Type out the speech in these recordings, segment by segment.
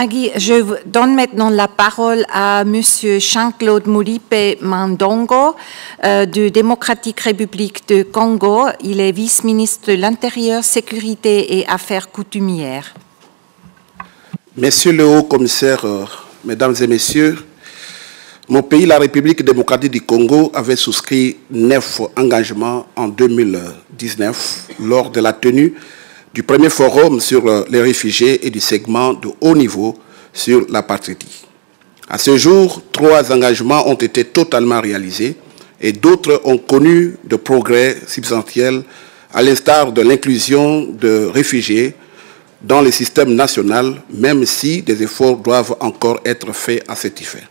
Je donne maintenant la parole à M. Jean-Claude Modipe Mandongo de Démocratique République de Congo. Il est vice-ministre de l'Intérieur, Sécurité et Affaires coutumières. Monsieur le haut-commissaire, mesdames et messieurs, mon pays, la République démocratique du Congo, avait souscrit 9 engagements en 2019 lors de la tenue du premier forum sur les réfugiés et du segment de haut niveau sur l'apartheid. À ce jour, 3 engagements ont été totalement réalisés et d'autres ont connu de progrès substantiels, à l'instar de l'inclusion de réfugiés dans le système national, même si des efforts doivent encore être faits à cet effet.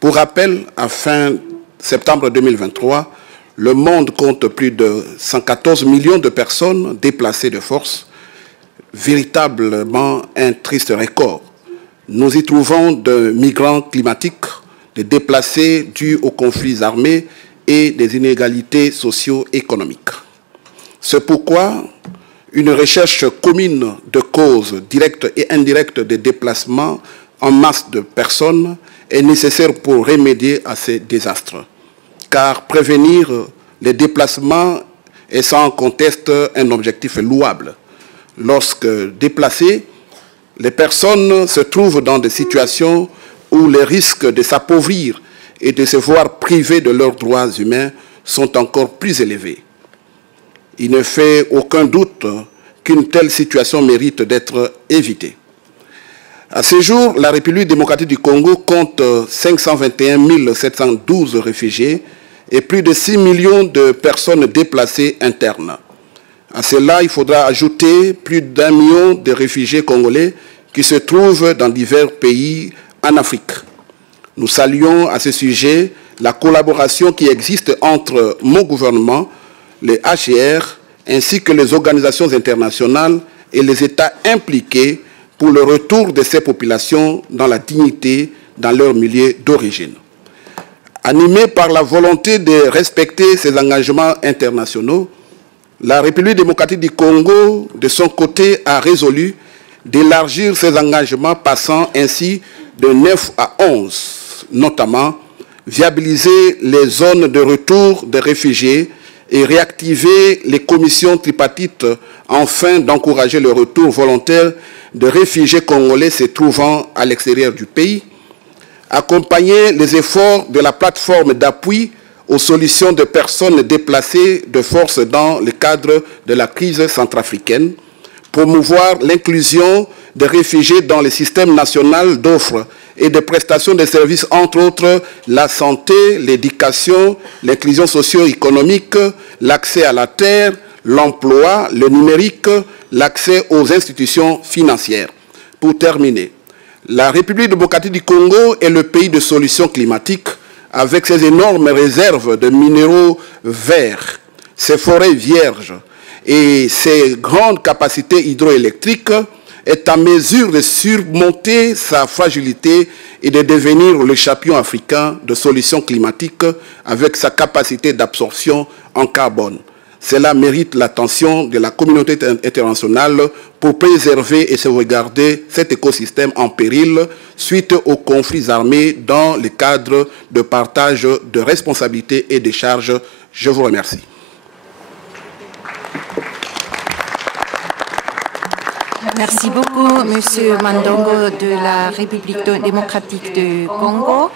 Pour rappel, à fin septembre 2023, le monde compte plus de 114 millions de personnes déplacées de force, véritablement un triste record. Nous y trouvons de migrants climatiques, des déplacés dus aux conflits armés et des inégalités socio-économiques. C'est pourquoi une recherche commune de causes directes et indirectes des déplacements en masse de personnes est nécessaire pour remédier à ces désastres. Car prévenir les déplacements est sans conteste un objectif louable. Lorsque déplacées, les personnes se trouvent dans des situations où les risques de s'appauvrir et de se voir privés de leurs droits humains sont encore plus élevés. Il ne fait aucun doute qu'une telle situation mérite d'être évitée. À ce jour, la République démocratique du Congo compte 521 712 réfugiés et plus de 6 millions de personnes déplacées internes. À cela, il faudra ajouter plus d'1 million de réfugiés congolais qui se trouvent dans divers pays en Afrique. Nous saluons à ce sujet la collaboration qui existe entre mon gouvernement, les HCR, ainsi que les organisations internationales et les États impliqués pour le retour de ces populations dans la dignité dans leur milieu d'origine. Animée par la volonté de respecter ces engagements internationaux, la République démocratique du Congo, de son côté, a résolu d'élargir ses engagements, passant ainsi de 9 à 11, notamment viabiliser les zones de retour des réfugiés et réactiver les commissions tripartites afin d'encourager le retour volontaire de réfugiés congolais se trouvant à l'extérieur du pays, accompagner les efforts de la plateforme d'appui aux solutions de personnes déplacées de force dans le cadre de la crise centrafricaine, promouvoir l'inclusion des réfugiés dans le système national d'offres et de prestations de services, entre autres la santé, l'éducation, l'inclusion socio-économique, l'accès à la terre, l'emploi, le numérique, l'accès aux institutions financières. Pour terminer, la République démocratique du Congo est le pays de solutions climatiques avec ses énormes réserves de minéraux verts, ses forêts vierges et ses grandes capacités hydroélectriques, est en mesure de surmonter sa fragilité et de devenir le champion africain de solutions climatiques avec sa capacité d'absorption en carbone. Cela mérite l'attention de la communauté internationale pour préserver et sauvegarder cet écosystème en péril suite aux conflits armés dans le cadre de partage de responsabilités et de charges. Je vous remercie. Merci beaucoup, M. Mandongo de la République démocratique du Congo.